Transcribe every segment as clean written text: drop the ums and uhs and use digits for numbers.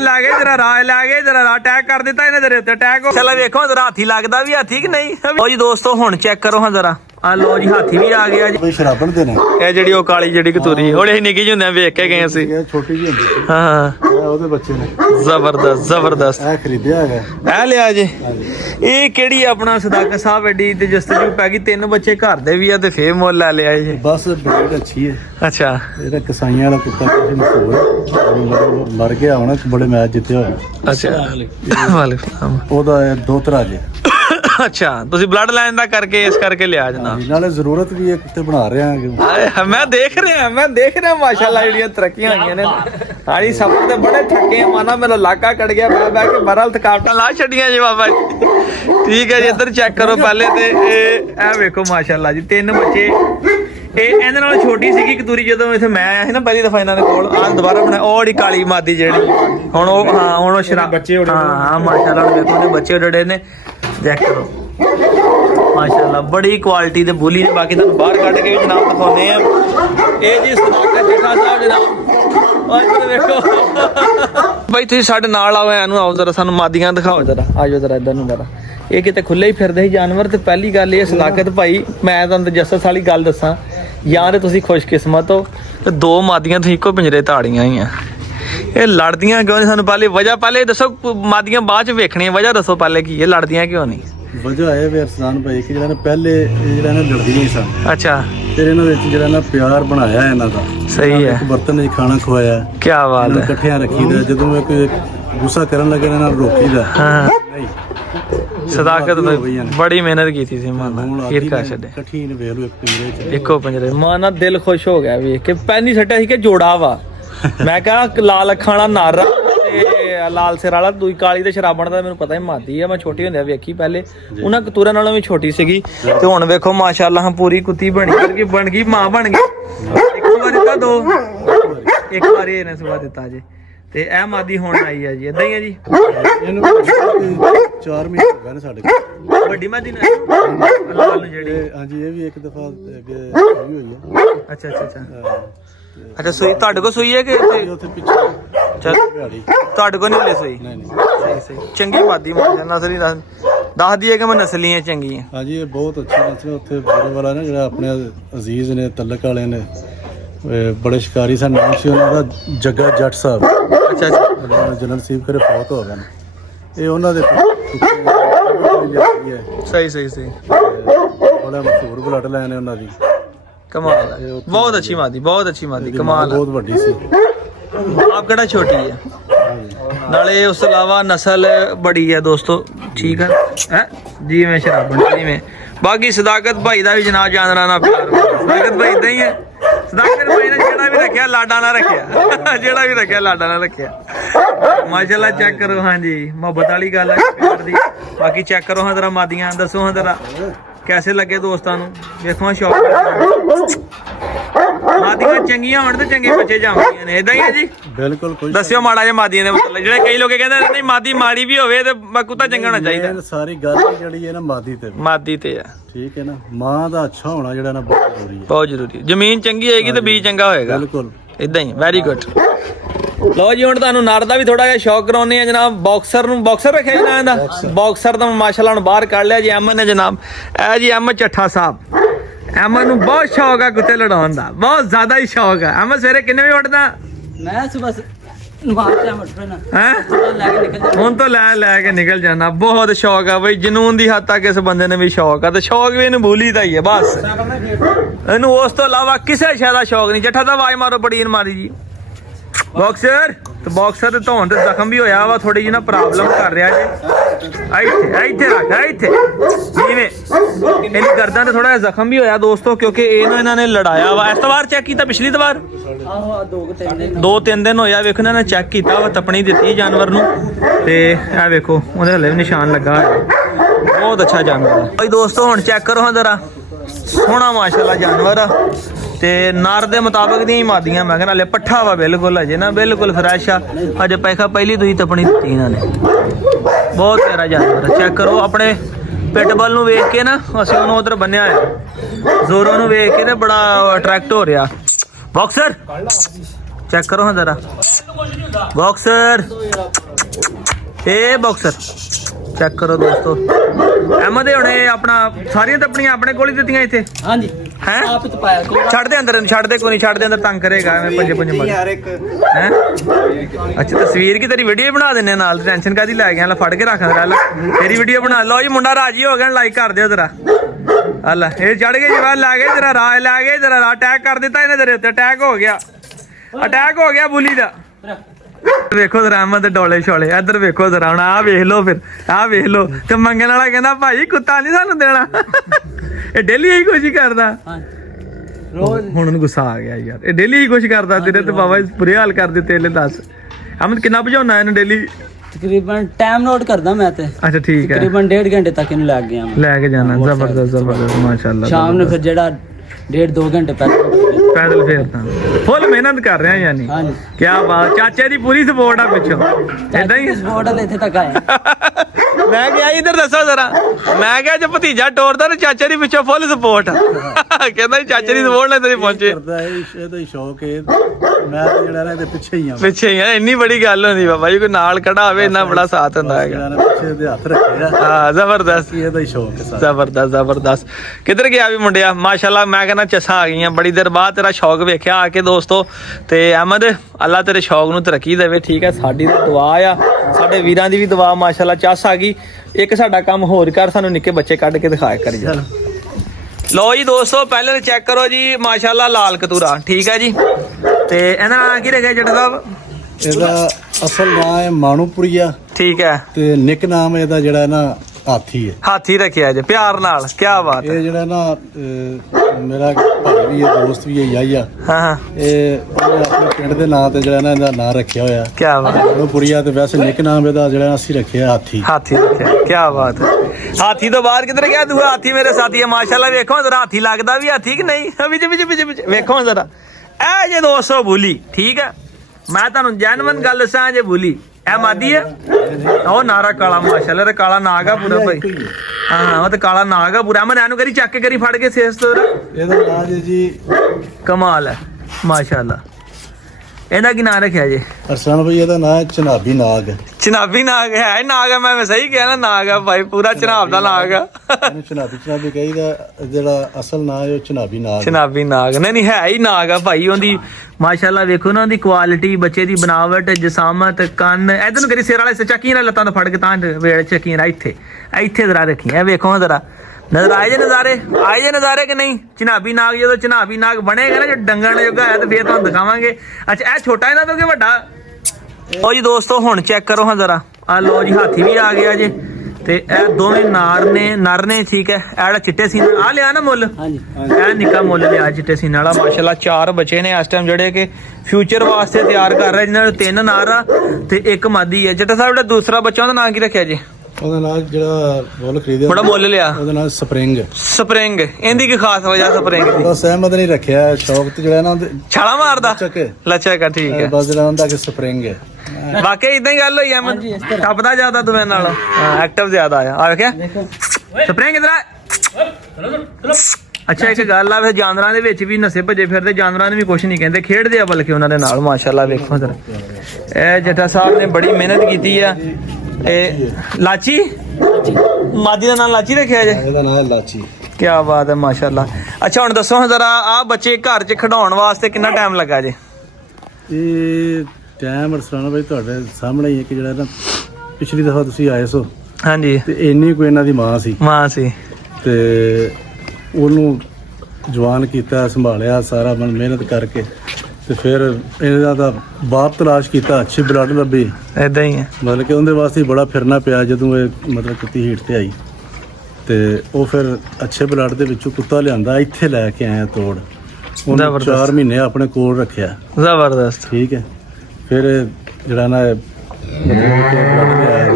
ला गए जरा राह ला गए जरा राह अटैक कर दिता इन्हें तेरे उत्ते अटैक चलो देखो जरा हाथी लगदा भी हाथी कि नहीं ओ जी दोस्तों हुण चेक करो हां जरा आ लो जी हाथी भी आ गया जी शराबन दे ने ਇਹ ਜਿਹੜੀ ਉਹ ਕਾਲੀ ਜਿਹੜੀ ਕਤੂਰੀ ਉਹਦੇ ਹੀ ਨਿੱਕੀ ਜਿਹੀ ਹੁੰਦੇ ਵੇਖ ਕੇ ਗਏ ਸੀ ਛੋਟੀ ਜਿਹੀ ਹੁੰਦੀ ਸੀ ਹਾਂ ਉਹਦੇ ਬੱਚੇ ਨੇ ਜ਼ਬਰਦਸਤ ਇਹ ਖਰੀਦਿਆ ਹੈਗਾ ਇਹ ਲਿਆ ਜੀ ਇਹ ਕਿਹੜੀ ਆਪਣਾ ਸਦਾਕਤ ਸਾਹਿਬ ਐਡੀ ਤੇ ਜਸਤਜੂ ਪੈ ਗਈ 3 ਬੱਚੇ ਘਰ ਦੇ ਵੀ ਆ ਤੇ ਫੇਰ ਮੁੱਲ ਲੈ ਲਿਆ ਜੀ ਬਸ ਬਰੀਡ ਅੱਛੀ ਹੈ ਅੱਛਾ ਇਹਦਾ ਕਸਾਈਆਂ ਵਾਲਾ ਕੁੱਤਾ ਕਿਸੇ ਮਸ਼ਹੂਰ ਹੈ ਮਰ ਗਿਆ ਹੁਣ ਬੜੇ ਮੈਚ ਜਿੱਤਿਆ ਹੋਇਆ ਅੱਛਾ ਵਾਲੇਕੁਮ ਉਹਦਾ ਦੋ ਤਰ੍ਹਾਂ ਜੇ ਅੱਛਾ ਤੁਸੀਂ ਬਲੱਡ ਲਾਈਨ ਦਾ ਕਰਕੇ ਇਸ ਕਰਕੇ ਲਿਆ ਜਨਾਬ ਨਾਲੇ ਜ਼ਰੂਰਤ ਵੀ ਹੈ ਕੁੱਤੇ ਬਣਾ ਰਹੇ ਆ ਮੈਂ ਦੇਖ ਰਿਹਾ ਮਾਸ਼ਾਅੱਲਾ ਜਿਹੜੀਆਂ ਤਰੱਕੀਆਂ ਹੋਈਆਂ ਨੇ ਹਾਲੀ ਸਫਰ ਤੇ ਬੜੇ ਥੱਕੇ ਆ ਮਾਨਾ ਮੇਰਾ ਇਲਾਕਾ ਕੱਢ ਗਿਆ ਬਹਿ ਕੇ ਬਰਲ ਥਕਾਵਟਾਂ ਲਾ ਛੱਡੀਆਂ ਜੀ ਬਾਬਾ ਜੀ ਠੀਕ ਹੈ ਜੀ ਇੱਧਰ ਚੈੱਕ ਕਰੋ ਪਹਿਲੇ ਤੇ ਇਹ ਵੇਖੋ ਮਾਸ਼ਾਅੱਲਾ ਜੀ 3 ਬੱਚੇ ਇਹ ਇਹਦੇ ਨਾਲ ਛੋਟੀ ਸੀਗੀ ਕਤੂਰੀ ਜਦੋਂ ਇੱਥੇ ਮੈਂ ਆਇਆ ਸੀ ਨਾ ਪਹਿਲੀ ਦਫਾ ਇਹਨਾਂ ਦੇ ਕੋਲ ਆ ਦੁਬਾਰਾ ਬਣਾਇਆ ਉਹ ਜਿਹੜੀ ਕਾਲੀ ਮਾਦੀ ਜਿਹੜੀ ਹੁਣ ਉਹ ਸ਼ਰਾਬ ਬੱਚੇ ਹਾਂ ਮਾਸ਼ਾਅੱਲਾ ਹੁਣ ਵੇਖੋ ਉਹਦੇ ਬੱਚੇ ਉੱਡੇ ਨੇ ਚੈੱਕ ਕਰੋ ਮਾਸ਼ਾਅੱਲਾ ਬੜੀ ਕੁਆਲਿਟੀ ਦੇ ਬੋਲੀ ਨੇ ਬਾਕੀ ਤੁਹਾਨੂੰ ਬਾਹਰ ਕੱਢ ਕੇ ਵੀ ਜਨਾਬ ਦਿਖਾਉਂਦੇ ਆ ਇਹ ਜੀ ਸਦਾਕਤ ਜੱਟਾ ਸਾਹਿਬ ਜਨਾਬ ਇੱਧਰ ਵੇਖੋ ਬਾਈ ਤੁਸੀਂ ਸਾਡੇ ਨਾਲ ਆਓ ਇਹਨੂੰ ਆਓ ਜਰਾ ਸਾਨੂੰ ਮਾਦੀਆਂ ਦਿਖਾਓ ਜਰਾ ਆਜੋ ਜਰਾ ਇੱਧਰ ਨੂੰ ਜਰਾ ਇਹ ਕਿਤੇ ਖੁੱਲੇ ਹੀ ਫਿਰਦੇ ਸੀ ਜਾਨਵਰ ਤੇ ਪਹਿਲੀ ਗੱਲ ਇਹ ਸਦਾਕਤ ਭਾਈ ਮੈਂ ਤੁਹਾਨੂੰ ਜੱਸਸ ਵਾਲੀ ਗੱਲ ਦੱਸਾਂ ਜਾਂ ਤੇ ਤੁਸੀਂ ਖੁਸ਼ਕਿਸਮਤ ਹੋ ਤੇ 2 ਮਾਦੀਆਂ ਤੁਸੀਂ ਇੱਕੋ ਪਿੰਜਰੇ ਤਾੜੀਆਂ ਹੀ ਆ ਇਹ ਲੜਦੀਆਂ ਕਿਉਂ ਨਹੀਂ ਸਾਨੂੰ ਪਹਿਲੇ ਦੱਸੋ ਮਾਦੀਆਂ ਬਾਅਦ ਚ ਵੇਖਣੀਆਂ ਵਜ੍ਹਾ ਦੱਸੋ ਪਹਿਲੇ ਕੀ ਇਹ ਲੜਦੀਆਂ ਕਿਉਂ ਨਹੀਂ ਵਜ੍ਹਾ ਹੈ ਵੀ ਅਰਸਲਾਨ ਭਾਈ ਕਿ ਜਿਹੜਾ ਪਹਿਲੇ ਜਿਹੜਾ ਨਾ ਲੜਦੀਆਂ ਹੀ ਸਨ ਅੱਛਾ ਫਿਰ ਇਹਨਾਂ ਵਿੱਚ ਜਿਹੜਾ ਨਾ ਪਿਆਰ ਬਣਾਇਆ ਇਹਨਾਂ ਦਾ ਸਹੀ ਹੈ ਬਰਤਨ ਵਿੱਚ ਖਾਣਾ ਖਵਾਇਆ ਕੀ ਬਾਤ ਹੈ ਇਕੱਠਿਆਂ ਰੱਖੀਦਾ ਜਦੋਂ ਮੈਂ ਕੋਈ ਗੁੱਸਾ ਕਰਨ ਲੱਗੇ ਇਹਨਾਂ ਨੂੰ ਰੋਕੀਦਾ ਹਾਂ ਸਦਾਕਤ ਬੜੀ ਮਿਹਨਤ ਕੀਤੀ ਸੀ ਮਾਨਾ ਈਰਖਾ ਛੱਡੇ ਇਕੱਠੀ ਨੇ ਵੇਖ ਲੋ ਇੱਕ ਪਿੰਜਰੇ ਚ ਇੱਕੋ ਪਿੰਜਰੇ ਮਾਨਾ ਦਿਲ ਖੁਸ਼ ਹੋ ਗਿਆ ਵੇਖ ਕੇ ਪੈਨੀ ਸੱਟਿਆ ਸੀ ਕਿ ਜੋੜਾ ਵਾ ਮੈਂ ਕਿਹਾ ਲਾਲ ਅੱਖਾਂ ਵਾਲਾ ਨਾਰਾ ਤੇ ਲਾਲ ਸਿਰ ਵਾਲਾ ਦੂਈ ਕਾਲੀ ਤੇ ਸ਼ਰਾਬਣ ਦਾ ਮੈਨੂੰ ਪਤਾ ਹੀ ਮਾਦੀ ਆ ਮੈਂ ਛੋਟੀ ਹੁੰਦਿਆਂ ਵੇਖੀ ਪਹਿਲੇ ਉਹਨਾਂ ਕਤੂਰਾਂ ਨਾਲੋਂ ਵੀ ਛੋਟੀ ਸੀਗੀ ਤੇ ਹੁਣ ਵੇਖੋ ਮਾਸ਼ਾਅੱਲਾ ਹਾਂ ਪੂਰੀ ਕੁੱਤੀ ਬਣ ਗਈ ਮਾਂ ਬਣ ਗਈ ਇੱਕ ਵਾਰ ਦਿੱਤਾ 2 ਇੱਕ ਵਾਰ ਇਹਨੇ ਸੁਭਾ ਦਿੱਤਾ ਜੀ ਤੇ ਇਹ ਮਾਦੀ ਹੁਣ ਆਈ ਆ ਜੀ ਇਦਾਂ ਹੀ ਆ ਜੀ ਇਹਨੂੰ 4 ਮਹੀਨੇ ਹੋ ਗਏ ਨੇ ਸਾਡੇ ਕੋਲ ਵੱਡੀ ਮਾਦੀ ਨੇ ਲਾਲ ਨੂੰ ਜਿਹੜੀ ਹਾਂਜੀ ਇਹ ਵੀ ਇੱਕ ਦਫਾ ਅੱਗੇ ਹੋਈ ਹੈ ਅੱਛਾ ਸੂਈ ਤੁਹਾਡੇ ਕੋਲ ਸੂਈ ਹੈ ਕਿ ਉੱਥੇ ਪਿੱਛੇ ਤੁਹਾਡੇ ਕੋਲ ਨਹੀਂ ਲੈ ਸੂਈ ਨਹੀਂ ਸਹੀ ਚੰਗੀ ਮਾਦੀ ਨਸਲੀ ਦੱਸ ਦਈਏ ਕਿ ਮੈਂ ਨਸਲੀਆਂ ਚੰਗੀਆਂ ਹਾਂਜੀ ਇਹ ਬਹੁਤ ਅੱਛੀ ਨਸਲ ਉੱਥੇ ਬੜੇ ਵਾਲਾ ਨਾ ਜਿਹੜਾ ਆਪਣੇ ਅਜ਼ੀਜ਼ ਨੇ ਤਲਕ ਵਾਲੇ ਨੇ ਬੜੇ ਸ਼ਿਕਾਰੀ ਸਨ ਨਾਮ ਸੀ ਉਹਨਾਂ ਦਾ ਜੱਗਾ ਜੱਟ ਸਾਹਿਬ ਅੱਛਾ ਜਨਰਲ ਸੀਪ ਕਰੇ ਫੌਤ ਹੋ ਗਏ ਇਹ ਉਹਨਾਂ ਦੇ ਸਹੀ ਬੜਾ ਮਸ਼ਹੂਰ ਬਲੱਡ ਲਾਈਨ ਹੈ ਉਹਨਾਂ ਦੀ ਕਮਾਲ ਹੈ ਬਹੁਤ ਅੱਛੀ ਮਾਦੀ ਕਮਾਲ ਬਹੁਤ ਵੱਡੀ ਸੀ ਆਪ ਕਿਹੜਾ ਛੋਟੀ ਹੈ ਨਾਲੇ ਉਸ ਤੋਂ ਇਲਾਵਾ ਨਸਲ ਬੜੀ ਹੈ ਦੋਸਤੋ ਠੀਕ ਹੈ ਜੀ ਮੈਂ ਸ਼ਰਾਬਣ ਜਿਵੇਂ ਬਾਕੀ ਸਦਾਕਤ ਭਾਈ ਦਾ ਵੀ ਜਨਾਬ ਜਾਨਣਾ ਨਾ ਪਿਆਰ ਸਦਾਕਤ ਭਾਈ ਇਦਾਂ ਹੀ ਹੈ ਸਦਾਕਤ ਭਾਈ ਨੇ ਜਿਹੜਾ ਵੀ ਰੱਖਿਆ ਲਾਡਾ ਨਾ ਰੱਖਿਆ ਮਾਸ਼ਾਅੱਲਾ ਚੈੱਕ ਕਰੋ ਹਾਂਜੀ ਮੁਹੱਬਤ ਵਾਲੀ ਗੱਲ ਹੈ ਪਿਆਰ ਦੀ ਬਾਕੀ ਚੈੱਕ ਕਰੋ ਹਾਂ ਜਰਾ ਮਾਦੀਆਂ ਦੱਸੋ ਹਾਂ ਜਰਾ कैसे लगे दोस्तों देखो शौक मादियां चंगियां होण ते चंगे बच्चे जावणियां ने इदां ही है जी बिल्कुल कोई दस्सियो माड़ा जे मादियां दे मतलब जेड़े कई लोग कहंदे नहीं मादी माड़ी भी होवे ते कुत्ता चंगा होना चाहिए सारी गल जेड़ी है ना मादी ते है ठीक है ना मां दा अच्छा होना जेड़ा ना बहुत जरूरी है जमीन चंगी होएगी ते बीज चंगा होएगा बिल्कुल इदां ही वेरी गुड लो जी हुण तुहानू नर दा भी थोड़ा जिहा शौक कराउने आ जनाब बॉक्सर रखिया जी ना इहदा बॉक्सर तो माशाअल्लाह हुण बाहर कढ लिया जी अमन ने जनाब ए जी अमन चट्ठा साहब अमन नू बहुत शौक है कुत्ते लड़ाउण दा बहुत ज्यादा ही शौक है अमन सवेरे किन्ने बजे उठदा मैं सुबह ਹੁਣ ਤੋਂ ਲੈ ਕੇ ਨਿਕਲ ਜਾਣਾ ਬਹੁਤ ਸ਼ੌਕ ਆ ਬਈ ਜਨੂਨ ਦੀ ਹੱਦ ਤੱਕ ਇਸ ਬੰਦੇ ਨੇ ਵੀ ਸ਼ੌਕ ਆ ਤੇ ਸ਼ੌਕ ਵੀ ਇਹਨੂੰ ਭੁੱਲੀਦਾ ਹੀ ਹੈ ਬਸ ਇਹਨੂੰ ਉਸ ਤੋਂ ਇਲਾਵਾ ਕਿਸੇ ਸ਼ੈ ਦਾ ਸ਼ੌਕ ਨਹੀਂ ਜੱਠਾ ਦਾ ਆਵਾਜ਼ ਮਾਰੋ ਬੜੀ ਮਾਰੀ ਜੀ ਬਾਕਸਰ ਤੇ ਬਾਕਸਰ ਦੇ ਧੌਣ ਤੇ ਜ਼ਖਮ ਵੀ ਹੋਇਆ ਵਾ ਥੋੜੀ ਜਿਹੀ ਨਾ ਪ੍ਰੋਬਲਮ ਕਰ ਰਿਹਾ ਜੇ ਇੱਥੇ ਰੱਖ ਇੱਥੇ ਜਿਵੇਂ ਇਹਦੀ ਗਰਦਨ ਤੇ ਥੋੜਾ ਜਿਹਾ ਜ਼ਖਮ ਵੀ ਹੋਇਆ ਦੋਸਤੋ ਕਿਉਂਕਿ ਇਹਨਾਂ ਨੇ ਲੜਾਇਆ ਵਾ ਇਸ ਵਾਰ ਚੈੱਕ ਕੀਤਾ ਪਿਛਲੀ ਵਾਰ 2-3 ਦਿਨ ਹੋਇਆ ਵੇਖੋ ਇਹਨਾਂ ਨੇ ਚੈੱਕ ਕੀਤਾ ਵਾ ਤਪਣੀ ਦਿੱਤੀ ਜਾਨਵਰ ਨੂੰ ਤੇ ਇਹ ਵੇਖੋ ਉਹਦੇ ਹਲੇ ਵੀ ਨਿਸ਼ਾਨ ਲੱਗਾ ਹੋਇਆ ਬਹੁਤ ਅੱਛਾ ਜਾਨਵਰ ਹੈ ਭਾਈ ਦੋਸਤੋ ਹੁਣ ਚੈੱਕ ਕਰੋ ਹਾਂ ਜ਼ਰਾ ਸੋਹਣਾ ਮਾਸ਼ਾਅੱਲਾ ਜਾਨਵਰ ਆ ਤੇ ਨਰ ਦੇ ਮੁਤਾਬਕ ਦੀਆਂ ਹੀ ਮਾਦੀਆਂ ਮੈਂ ਕਹਿੰਦਾ ਹਲੇ ਪੱਠਾ ਵਾ ਬਿਲਕੁਲ ਅਜੇ ਨਾ ਬਿਲਕੁਲ ਫਰੈਸ਼ ਆ ਅਜੇ ਪੈਖਾ ਪਹਿਲੀ ਦੂਜੀ ਤਪਣੀ ਦਿੱਤੀ ਇਹਨਾਂ ਨੇ ਬਹੁਤ ਪਿਆਰਾ ਜਾਨਵਰ ਚੈੱਕ ਕਰੋ ਆਪਣੇ ਪਿਟਬਲ ਨੂੰ ਵੇਖ ਕੇ ਨਾ ਅਸੀਂ ਉਹਨੂੰ ਉਧਰ ਬੰਨਿਆ ਹੋਇਆ ਜ਼ੋਰੋ ਨੂੰ ਵੇਖ ਕੇ ਤੇ ਬੜਾ ਅਟਰੈਕਟ ਹੋ ਰਿਹਾ ਬਾਕਸਰ ਚੈੱਕ ਕਰੋ ਹਾਂ ਜ਼ਰਾ ਬਾਕਸਰ ਇਹ ਬਾਕਸਰ ਚੈੱਕ ਕਰੋ ਦੋਸਤੋ ਅਹਿਮਦ ਹੁਣੇ ਆਪਣਾ ਸਾਰੀਆਂ ਤਾਂ ਆਪਣੀਆਂ ਆਪਣੇ ਕੋਲ ਹੀ ਦਿੱਤੀਆਂ ਇੱਥੇ ਹਾਂਜੀ ਹੈ ਆਪ ਹੀ ਪਾਇਆ ਛੱਡ ਦੇ ਅੰਦਰ ਇਹਨੂੰ, ਛੱਡ ਦੇ ਕੋਈ ਨਹੀਂ, ਛੱਡ ਦੇ ਅੰਦਰ, ਤੰਗ ਕਰੇਗਾ ਐਵੇਂ ਪੰਜੇ ਪੰਜੇ ਮਾਰ ਹੈ। ਅੱਛਾ ਤਸਵੀਰ ਕੀ ਤੇਰੀ ਵੀਡੀਓ ਬਣਾ ਦਿੰਨੇ ਨਾਲ, ਟੈਨਸ਼ਨ ਕਾਦੀ ਲੈ ਗਿਆ, ਲੈ ਫੜ ਕੇ ਰੱਖ ਲੈ ਤੇਰੀ ਵੀਡੀਓ ਬਣਾ ਲਓ ਜੀ। ਮੁੰਡਾ ਰਾਜੀ ਹੋ ਗਿਆ, ਲਾਈਕ ਕਰ ਦਿਓ ਜਰਾ। ਅੱਲਾ ਇਹ ਚੜ ਗਏ ਜਰਾ, ਲੈ ਗਏ ਜਰਾ ਰਾਜ, ਲੈ ਗਏ ਜਰਾ ਅਟੈਕ ਕਰ ਦਿੱਤਾ ਇਹਨੇ ਤੇਰੇ ਉੱਤੇ, ਅਟੈਕ ਹੋ ਗਿਆ, ਅਟੈਕ ਹੋ ਗਿਆ ਬੁਲੀ ਦਾ। ਵੇਖੋ ਜ਼ਰਾ ਅਹਿਮਦ ਦੇ ਡੋਲੇ ਛੋਲੇ, ਇੱਧਰ ਵੇਖੋ ਜ਼ਰਾ, ਹੁਣ ਆਹ ਵੇਖ ਲਓ, ਫਿਰ ਆਹ ਵੇਖ ਲਓ। ਤੇ ਮੰਗਣ ਵਾਲਾ ਕਹਿੰਦਾ ਭਾਈ ਕੁੱਤਾ ਨਹੀਂ ਸਾਨੂੰ ਦੇਣਾ। ਇਹ ਡੇਲੀ ਇਹੀ ਕੋਸ਼ਿਸ਼ ਕਰਦਾ, ਰੋਜ਼ ਹੁਣ ਉਹਨੂੰ ਗੁੱਸਾ ਆ ਗਿਆ ਯਾਰ, ਇਹ ਡੇਲੀ ਹੀ ਕੁਛ ਕਰਦਾ ਤੇਰੇ ਤੇ ਬਾਬਾ ਬੁਰੇ ਹਾਲ ਕਰ ਦਿੱਤੇ ਇਹਨੇ। ਦੱਸ ਅਹਿਮਦ ਕਿੰਨਾ ਭਜਾਉਣਾ ਇਹਨੂੰ ਡੇਲੀ? ਤਕਰੀਬਨ ਟਾਈਮ ਨੋਟ ਕਰਦਾ ਮੈਂ ਤੇ, ਅੱਛਾ ਠੀਕ ਹੈ, ਤਕਰੀਬਨ 1.5 ਘੰਟੇ ਤੱਕ ਇਹਨੂੰ ਲੈ ਗਿਆ ਮੈਂ, ਲੈ ਕੇ ਜਾਣਾ। ਜ਼ਬਰਦਸਤ ਜ਼ਬਰਦਸਤ ਮਾਸ਼ਾਅੱਲਾ। ਸ਼ਾਮ ਨੂੰ ਫਿਰ ਜਿਹੜਾ 1.5-2 ਘੰਟੇ ਪੈਦਲ ਫੇਰਦਾ, ਫੁੱਲ ਮਿਹਨਤ ਕਰ ਰਿਹਾ ਯਾਨੀ। ਹਾਂਜੀ ਕੀ ਬਾਤ, ਚਾਚੇ ਦੀ ਪੂਰੀ ਸਪੋਰਟ ਆ ਪਿੱਛੋਂ, ਏਦਾਂ ਹੀ ਸਪੋਰਟ ਤੇ ਇੱਥੇ ਤੱਕ ਆਇਆ। ਮੈਂ ਕਿਹਾ ਇੱਧਰ ਦੱਸੋ ਜ਼ਰਾ, ਮੈਂ ਕਿਹਾ ਜੇ ਭਤੀਜਾ ਟੋਰਦਾ ਤੇ ਚਾਚੇ ਦੀ ਪਿੱਛੋਂ ਫੁੱਲ ਸਪੋਰਟ। ਕਹਿੰਦਾ ਚਾਚੇ ਦੀ ਸਪੋਰਟ ਲੈ ਤੇ ਪਹੁੰਚੇ, ਇਹਦਾ ਹੀ ਸ਼ੌਕ ਹੈ। ਮੈਂ ਤਾਂ ਜਿਹੜਾ ਨਾ ਇਹਦੇ ਪਿੱਛੇ ਹੀ ਆ, ਪਿੱਛੇ ਹੀ ਆ। ਇੰਨੀ ਬੜੀ ਗੱਲ ਹੁੰਦੀ ਬਾਬਾ ਜੀ, ਕੋਈ ਨਾਲ ਖੜਾ ਹੋਵੇ ਇੰਨਾ ਬੜਾ ਸਾਥ ਹੁੰਦਾ ਹੈਗਾ। ਪਿੱਛੇ ਦੇ ਹੱਥ ਰੱਖਿਆ। ਹਾਂ ਜ਼ਬਰਦਸਤ, ਇਹਦਾ ਹੀ ਸ਼ੌਕ ਹੈ ਸਾਰਾ। ਜ਼ਬਰਦਸਤ ਜ਼ਬਰਦਸਤ। ਕਿੱਧਰ ਗਿਆ ਵੀ ਮੁੰਡਿਆ, ਮਾਸ਼ਾਅੱਲਾ। ਮੈਂ ਕਹਿੰਦਾ ਚਸਾਂ ਆ ਗਈਆਂ, ਬੜੀ ਦੇਰ ਬਾਅਦ ਤੇਰਾ ਸ਼ੌਕ ਵੇਖਿਆ ਆ ਕੇ ਦੋਸਤੋ। ਤੇ ਅਹਿਮਦ ਅੱਲਾ ਤੇਰੇ ਸ਼ੌਕ ਨੂੰ ਤਰੱਕੀ ਦੇਵੇ, ਠੀਕ ਹੈ। ਸਾਡੀ ਤਾਂ ਦੁਆ ਆ, ਸਾਡੇ ਵੀਰਾਂ ਦੀ ਵੀ ਦੁਆ, ਮਾਸ਼ਾਅੱਲਾ ਚੱਸ ਆ ਗਈ। ਇੱਕ ਸਾਡਾ ਕੰਮ ਹੋਰ ਕਰ, ਸਾਨੂੰ ਨਿੱਕੇ ਬੱਚੇ ਕੱਢ ਕੇ ਦਿਖਾਇਆ ਕਰੀ ਜਾ। ਲਓ ਜੀ ਦੋਸਤੋ, ਪਹਿਲੇ ਚੈੱਕ ਕਰੋ ਜੀ, ਮਾਸ਼ਾਅੱਲਾ ਲਾਲ ਕਤੂਰਾ, ਠੀਕ ਹੈ ਜੀ। ਤੇ ਇਹਦਾ ਨਾਂ ਕੀ ਰੱਖਿਆ ਜੱਟ ਸਾਹਿਬ? ਇਹਦਾ ਅਸਲ ਨਾਮ ਹੈ ਮਾਣੂਪੁਰੀਆ, ਠੀਕ ਹੈ। ਤੇ ਨਿਕ ਨਾਮ ਇਹਦਾ ਜਿਹੜਾ ਨਾ ਹਾਥੀ ਹੈ। ਹਾਥੀ ਰੱਖਿਆ ਜੇ ਪਿਆਰ ਨਾਲ, ਕੀ ਬਾਤ ਹੈ। ਇਹ ਜਿਹੜਾ ਨਾ ਮੇਰਾ ਭਾਈ ਵੀ ਹੈ, ਦੋਸਤ ਵੀ ਹੈ, ਯਾਇਆ। ਹਾਂ ਹਾਂ, ਇਹ ਉਹਨੇ ਆਪਣੇ ਪਿੰਡ ਦੇ ਨਾਂ ਤੇ ਜਿਹੜਾ ਨਾ ਇਹਦਾ ਨਾਂ ਰੱਖਿਆ ਹੋਇਆ ਕੀ ਬਾਤ ਹੈ। ਮਾਣੂਪੁਰੀਆ, ਤੇ ਵੈਸੇ ਨਿਕ ਨਾਮ ਇਹਦਾ ਜਿਹੜਾ ਅਸੀਂ ਰੱਖਿਆ ਹਾਥੀ। ਹਾਥੀ ਰੱਖਿਆ, ਕੀ ਬਾਤ ਹੈ। ਹਾਥੀ ਤੋਂ ਬਾਹਰ ਕਿੱਧਰ ਗਿਆ ਦੂਆ ਹਾਥੀ? ਮੇਰੇ ਸਾਥੀ ਹੈ ਮਾਸ਼ਾਅੱਲਾ। ਵੇਖੋ ਜ਼ਰਾ ਹਾਥੀ ਲੱਗਦਾ ਵੀ ਹਾਥੀ ਕਿ ਨਹੀਂ? ਵਿੱਚ ਵਿੱਚ ਵਿੱਚ ਵਿੱਚ ਵੇਖੋ ਜ਼ਰਾ। ਇਹ ਜੇ ਦੋਸਤੋ ਬੁਲੀ, ਠੀਕ ਹੈ। ਮੈਂ ਤੁਹਾਨੂੰ ਜੈਨੂਇਨ ਗੱਲ ਦੱਸਾਂ, ਜੇ ਬੁਲੀ ਇਹ ਮਾਦੀ ਹੈ। ਉਹ ਨਾਰਾ ਕਾਲਾ, ਮਾਸ਼ਾਅੱਲਾ ਤੇ ਕਾਲਾ ਨਾਗ ਆ ਪੂਰਾ ਭਾਈ। ਹਾਂ ਉਹ ਤੇ ਕਾਲਾ ਨਾਗ ਆ ਪੂਰਾ। ਮੈਂ ਇਹਨੂੰ ਕਰੀ ਚੱਕ ਕੇ ਕਰੀ ਫੜ ਕੇ ਸੇਸ ਤੋਂ। ਇਹਦਾ ਨਾਮ ਜੀ ਕਮਾਲ ਹੈ ਮਾਸ਼ਾਅੱਲਾ। ਇਹਦਾ ਕੀ ਨਾਂ ਰੱਖਿਆ ਜੇ? ਅਰਸਾਨ ਭਾਈ ਇਹਦਾ ਨਾਮ ਹੈ ਚਨਾਬੀ ਨਾਗ। ਚਨਾਬੀ ਨਾਗ ਹੈ? ਨਾਗ ਆ, ਮੈਂ ਸਹੀ ਕਿਹਾ ਨਾ, ਨਾਗ ਆ ਭਾਈ, ਪੂਰਾ ਚਨਾਬ ਦਾ ਨਾਗ ਆ। ਇਹਨੂੰ ਚਨਾਬੀ ਕਹੀਦਾ, ਜਿਹੜਾ ਅਸਲ ਨਾਮ ਹੈ ਉਹ ਚਨਾਬੀ ਨਾਗ। ਚਨਾਬੀ ਨਾਗ ਨਹੀਂ ਹੈ ਹੀ ਨਾਗ ਆ ਭਾਈ। ਉਹਦੀ ਮਾਸ਼ਾਅੱਲਾ ਵੇਖੋ ਨਾ, ਉਹਦੀ ਕੁਆਲਿਟੀ, ਬੱਚੇ ਦੀ ਬਣਾਵਟ, ਜਸਾਮਤ, ਕੰਨ। ਇਧਰ ਨੂੰ ਕਰੀ ਸਿਰ ਵਾਲੇ ਚੱਕੀ ਨਾਲ ਲੱਤਾਂ ਤੋਂ ਫੜ ਕੇ ਤਾਂ ਵੇੜ ਚੱਕੀ ਨਾ ਇੱਥੇ ਇੱਥੇ ਜ਼ਰਾ ਰੱਖੀ। ਇਹ ਵੇਖੋ ਜ਼ਰਾ, ਨਜ਼ਰ ਆਏ ਜੇ ਨਜ਼ਾਰੇ, ਆਏ ਜੇ ਨਜ਼ਾਰੇ ਕਿ ਨਹੀਂ? ਚਨਾਬੀ ਨਾਗ ਜਦੋਂ ਚਨਾਬੀ ਨਾਗ ਬਣੇਗਾ ਨਾ, ਜੋ ਡੰਗਣ ਜੋਗਾ ਹੈ, ਤੇ ਫੇਰ ਤੁਹਾਨੂੰ ਦਿਖਾਵਾਂਗੇ। ਅੱਛਾ ਇਹ ਛੋਟਾ ਇਹਨਾਂ ਤੋਂ ਕਿ ਵੱਡਾ? ਲਓ ਜੀ ਦੋਸਤੋ, ਹੁਣ ਚੈੱਕ ਕਰੋ ਹਾਂ ਜ਼ਰਾ। ਆ ਲਓ ਜੀ, ਹਾਥੀ ਵੀ ਆ ਗਿਆ ਜੇ। ਤੇ ਇਹ ਦੋਵੇਂ ਨਰ ਨੇ, ਠੀਕ ਹੈ। ਇਹ ਜਿਹੜਾ ਚਿੱਟੇ ਸੀਨੇ ਆ ਲਿਆ ਨਾ ਮੁੱਲ, ਹਾਂਜੀ ਇਹ ਨਿੱਕਾ ਮੁੱਲ ਲਿਆ ਚਿੱਟੇ ਸੀਨੇ ਵਾਲਾ। ਮਾਸ਼ਾਅੱਲਾ 4 ਬੱਚੇ ਨੇ ਇਸ ਟਾਈਮ, ਜਿਹੜੇ ਕਿ ਫਿਊਚਰ ਵਾਸਤੇ ਤਿਆਰ ਕਰ ਰਹੇ, ਜਿਹਨਾਂ ਨੂੰ 3 ਨਰ ਆ ਤੇ 1 ਮਾਦੀ ਹੈ। ਜੱਟਾ ਸਾਹਿਬ, ਜਿਹੜਾ ਦੂਸਰਾ ਬੱਚਾ ਉਹਦਾ ਨਾਂ ਕੀ ਰੱਖਿਆ ਜੀ? ਉਹਦਾ ਨਾਲ ਜਿਹੜਾ ਮੁੱਲ ਖਰੀਦਿਆ, ਬੜਾ ਮੁੱਲ ਲਿਆ, ਉਹਦਾ ਨਾਲ ਸਪਰਿੰਗ। ਸਪਰਿੰਗ, ਇਹਦੀ ਕੀ ਖਾਸ ਵਜ੍ਹਾ ਸਪਰਿੰਗ ਦੀ? ਬਸ ਅਹਿਮਦ ਨਹੀਂ ਰੱਖਿਆ, ਸ਼ੌਕ ਤੇ ਜਿਹੜਾ ਨਾ ਛਾਲਾ ਮਾਰਦਾ, ਲੱਚਾ ਠੀਕ ਹੈ। ਬਸ ਜਿਹੜਾ ਹੁੰਦਾ ਕਿ ਸਪਰਿੰਗ ਹੈ। ਵਾਕਈ ਇਦਾਂ ਹੀ ਗੱਲ ਹੋਈ ਆ। ਮੈਂ ਟੱਪਦਾ ਜ਼ਿਆਦਾ ਤੂੰ ਮੇਰੇ ਨਾਲ, ਐਕਟਿਵ ਜ਼ਿਆਦਾ ਆ ਵੇਖਿਆ। ਸਪਰਿੰਗ ਇਧਰ ਅੱਛਾ ਇੱਕ ਗੱਲ ਆ, ਫਿਰ ਜਾਨਵਰਾਂ ਦੇ ਵਿੱਚ ਵੀ ਨਸੇ ਭੱਜੇ ਫਿਰਦੇ, ਜਾਨਵਰਾਂ ਨੂੰ ਵੀ ਕੁਝ ਨਹੀਂ ਕਹਿੰਦੇ, ਖੇਡਦੇ ਆ ਬਲਕਿ ਉਹਨਾਂ ਦੇ ਨਾਲ। ਮਾਸ਼ਾਅੱਲਾ ਵੇਖੋ ਜਰਾ, ਇਹ ਜੱਟਾ ਸਾਹਿਬ ਨੇ ਬੜੀ ਮਿਹਨਤ ਕੀਤੀ ਆ। ਇਹ ਲਾਚੀ ਮਾਦੀ ਦਾ ਨਾਮ ਲਾਚੀ ਰੱਖਿਆ ਜੇ? ਇਹਦਾ ਨਾਮ ਹੈ ਲਾਚੀ। ਕੀ ਬਾਤ ਹੈ ਮਾਸ਼ਾਅੱਲਾ। ਅੱਛਾ ਹੁਣ ਦੱਸੋ ਜਰਾ, ਆਹ ਬੱਚੇ ਘਰ 'ਚ ਖਿਡਾਉਣ ਵਾਸਤੇ ਕਿੰਨਾ ਟਾਈਮ ਲੱਗਾ ਜੇ? ਇਹ ਟਾਈਮ ਅਰਸਾਨਾ ਭਾਈ ਤੁਹਾਡੇ ਸਾਹਮਣੇ ਹੀ ਹੈ ਕਿ ਜਿਹੜਾ ਨਾ ਪਿਛਲੀ ਦਫਾ ਤੁਸੀਂ ਆਏ ਸੋ, ਹਾਂਜੀ, ਤੇ ਇੰਨੀ ਕੋਈ ਇਹਨਾਂ ਦੀ ਮਾਂ ਸੀ ਤੇ ਉਹਨੂੰ ਜਵਾਨ ਕੀਤਾ, ਸੰਭਾਲਿਆ ਸਾਰਾ ਮਨ ਮਿਹਨਤ ਕਰਕੇ। ਤੇ ਫਿਰ ਇਹਦਾ ਤਾਂ ਬਾਪ ਤਲਾਸ਼ ਕੀਤਾ, ਅੱਛੀ ਬਲੱਡ ਲੱਭੀ। ਏਦਾਂ ਹੀ ਹੈ, ਮਤਲਬ ਕਿ ਉਹਦੇ ਵਾਸਤੇ ਬੜਾ ਫਿਰਨਾ ਪਿਆ। ਜਦੋਂ ਇਹ ਮਤਲਬ ਕੁੱਤੀ ਹੀਟ ਤੇ ਆਈ, ਤੇ ਉਹ ਫਿਰ ਅੱਛੇ ਬਲੱਡ ਦੇ ਵਿੱਚੋਂ ਕੁੱਤਾ ਲਿਆਂਦਾ, ਇੱਥੇ ਲੈ ਕੇ ਆਇਆ ਤੋੜ। ਉਹਨੂੰ 4 ਮਹੀਨੇ ਆਪਣੇ ਕੋਲ ਰੱਖਿਆ। ਜ਼ਬਰਦਸਤ, ਠੀਕ ਹੈ। ਫਿਰ ਜਿਹੜਾ ਨਾ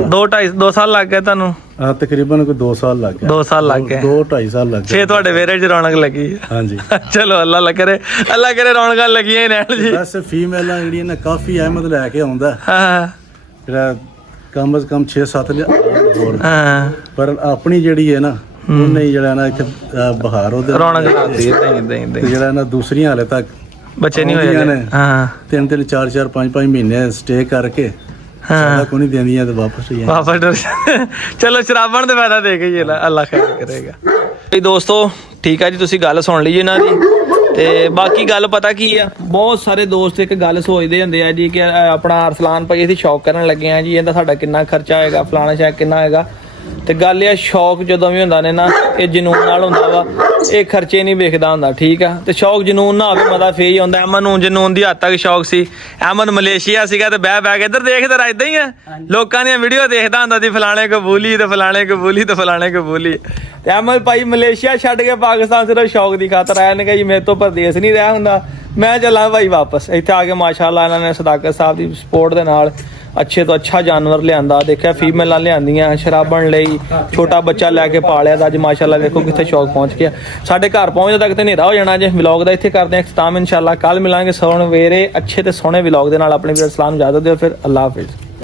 2 ਸਾਲ ਲੱਗ ਗਏ ਤੁਹਾਨੂੰ? ਹਾਂ ਤਕਰੀਬਨ ਕੋਈ 2 ਸਾਲ ਲੱਗ ਗਏ। 2 ਸਾਲ ਲੱਗ ਗਏ, 2-2.5 ਸਾਲ ਲੱਗ ਗਏ। ਛੇ ਤੁਹਾਡੇ ਵੇਰੇ 'ਚ ਰੌਣਕ ਲੱਗੀ। ਹਾਂਜੀ ਚਲੋ ਅੱਲਾ ਕਰੇ ਰੌਣਕਾਂ ਲੱਗੀਆਂ ਹੀ ਰਹਿਣ ਜੀ। ਬਸ ਫੀਮੇਲਾਂ ਜਿਹੜੀਆਂ ਨਾ ਕਾਫੀ ਅਹਿਮਦ ਲੈ ਕੇ ਆਉਂਦਾ, ਹਾਂ ਜਿਹੜਾ ਕਮ ਸੇ ਕਮ 6-7 ਹੋਰ। ਹਾਂ, ਪਰ ਆਪਣੀ ਜਿਹੜੀ ਹੈ ਨਾ, ਉਹਨੇ ਜਿਹੜਾ ਨਾ ਇੱਥੇ ਬਹਾਰ ਉਹਦੇ ਰੌਣਕ ਲਾਤੀ ਇਦਾਂ ਤੇ ਜਿਹੜਾ ਨਾ ਦੂਸਰੀਆਂ ਹਾਲੇ ਤੱਕ ਬੱਚੇ ਨਹੀਂ ਆਉਂਦੀਆਂ ਹੋਏ ਨੇ। ਹਾਂ 3-3 4-4 5-5 ਮਹੀਨੇ ਸਟੇ ਕਰਕੇ ਸਾਡਾ ਕੋਈ ਨਹੀਂ ਦਿੰਦੀਆਂ ਤੇ ਵਾਪਸ ਹੀ ਆ ਵਾਪਸ ਚਲੋ ਸ਼ਰਾਬਣ ਦੇ ਫਾਇਦਾ ਦੇ ਕੇ ਜੀ ਅੱਲਾ ਖੈਰ ਕਰੇਗਾ। ਤੇ ਦੋਸਤੋ ਠੀਕ ਆ ਜੀ, ਤੁਸੀਂ ਗੱਲ ਸੁਣ ਲਈ ਇਹਨਾਂ ਦੀ। ਤੇ ਬਾਕੀ ਗੱਲ ਪਤਾ ਕੀ ਆ, ਬਹੁਤ ਸਾਰੇ ਦੋਸਤ ਇੱਕ ਗੱਲ ਸੋਚਦੇ ਹੁੰਦੇ ਆ ਜੀ ਕਿ ਆਪਣਾ ਅਰਸਲਾਨ ਭਾਈ ਅਸੀਂ ਸ਼ੌਕ ਕਰਨ ਲੱਗੇ ਆ ਜੀ, ਇਹਦਾ ਸਾਡਾ ਕਿੰਨਾ ਖਰਚਾ ਹੋਏਗਾ, ਫਲਾਣਾ ਸ਼ਾਇਦ ਕਿੰਨਾ ਹੋਏਗਾ। ਤੇ ਗੱਲ ਇਹ ਸ਼ੌਕ ਜਦੋਂ ਵੀ ਹੁੰਦਾ ਨੇ ਨਾ, ਇਹ ਜਨੂਨ ਨਾਲ ਹੁੰਦਾ ਵਾ, ਇਹ ਖਰਚੇ ਨਹੀਂ ਵੇਖਦਾ ਹੁੰਦਾ, ਠੀਕ ਆ। ਤੇ ਸ਼ੌਕ ਜਨੂਨ ਨਾ ਹੋਵੇ ਮਜ਼ਾ ਫੇਰ ਹੀ ਆਉਂਦਾ। ਅਮਨ ਨੂੰ ਜਨੂਨ ਦੀ ਹੱਦ ਤੱਕ ਸ਼ੌਕ ਸੀ। ਅਮਨ ਮਲੇਸ਼ੀਆ ਸੀਗਾ ਤੇ ਬਹਿ ਕੇ ਇੱਧਰ ਦੇਖਦਾ ਰਿਹਾ, ਏਦਾਂ ਹੀ ਆ ਲੋਕਾਂ ਦੀਆਂ ਵੀਡੀਓ ਦੇਖਦਾ ਹੁੰਦਾ ਸੀ, ਫਲਾਣੇ ਕਬੂਲੀ ਤੇ ਫਲਾਣੇ ਕਬੂਲੀ ਤੇ ਫਲਾਣੇ ਕਬੂਲੀ। ਤੇ ਅਮਨ ਭਾਈ ਮਲੇਸ਼ੀਆ ਛੱਡ ਕੇ ਪਾਕਿਸਤਾਨ ਸਿਰਫ ਸ਼ੌਕ ਦੀ ਖਾਤਰ ਆਇਆ ਨੇ ਕਿ ਜੀ ਮੇਰੇ ਤੋਂ ਪਰਦੇਸ ਨਹੀਂ ਰਿਹਾ ਹੁੰਦਾ, ਮੈਂ ਚੱਲਾਂ ਭਾਈ ਵਾਪਸ। ਇੱਥੇ ਆ ਕੇ ਮਾਸ਼ਾਅੱਲਾ ਇਹਨਾਂ ਨੇ ਸਦਾਕਤ ਸਾਹਿਬ ਦੀ ਸਪੋਰਟ ਦੇ ਨਾਲ ਅੱਛੇ ਤੋਂ ਅੱਛਾ ਜਾਨਵਰ ਲਿਆਂਦਾ। ਦੇਖਿਆ ਫੀਮੇਲਾਂ ਲਿਆਂਦੀਆਂ ਸ਼ਰਾਬਣ ਲਈ, ਛੋਟਾ ਬੱਚਾ ਲੈ ਕੇ ਪਾਲਿਆ ਤਾਂ ਅੱਜ ਮਾਸ਼ਾਅੱਲਾ ਵੇਖੋ ਕਿੱਥੇ ਸ਼ੌਕ ਪਹੁੰਚ ਗਿਆ। ਸਾਡੇ ਘਰ ਪਹੁੰਚਦੇ ਤੱਕ ਤੇ ਹਨੇਰਾ ਹੋ ਜਾਣਾ ਜੇ। ਵਲੌਗ ਦਾ ਇੱਥੇ ਕਰਦੇ ਹਾਂ ਇਖਤਤਾਮ, ਇਨਸ਼ਾਅੱਲਾ ਕੱਲ ਮਿਲਾਂਗੇ ਸਵੇਰੇ ਅੱਛੇ ਤੇ ਸੋਹਣੇ ਵਲੌਗ ਦੇ ਨਾਲ। ਆਪਣੇ ਵੀਰ ਸਲਾਮ ਇਜਾਜ਼ਤ ਦਿਓ, ਫਿਰ ਅੱਲਾ ਹਾਫਿਜ਼।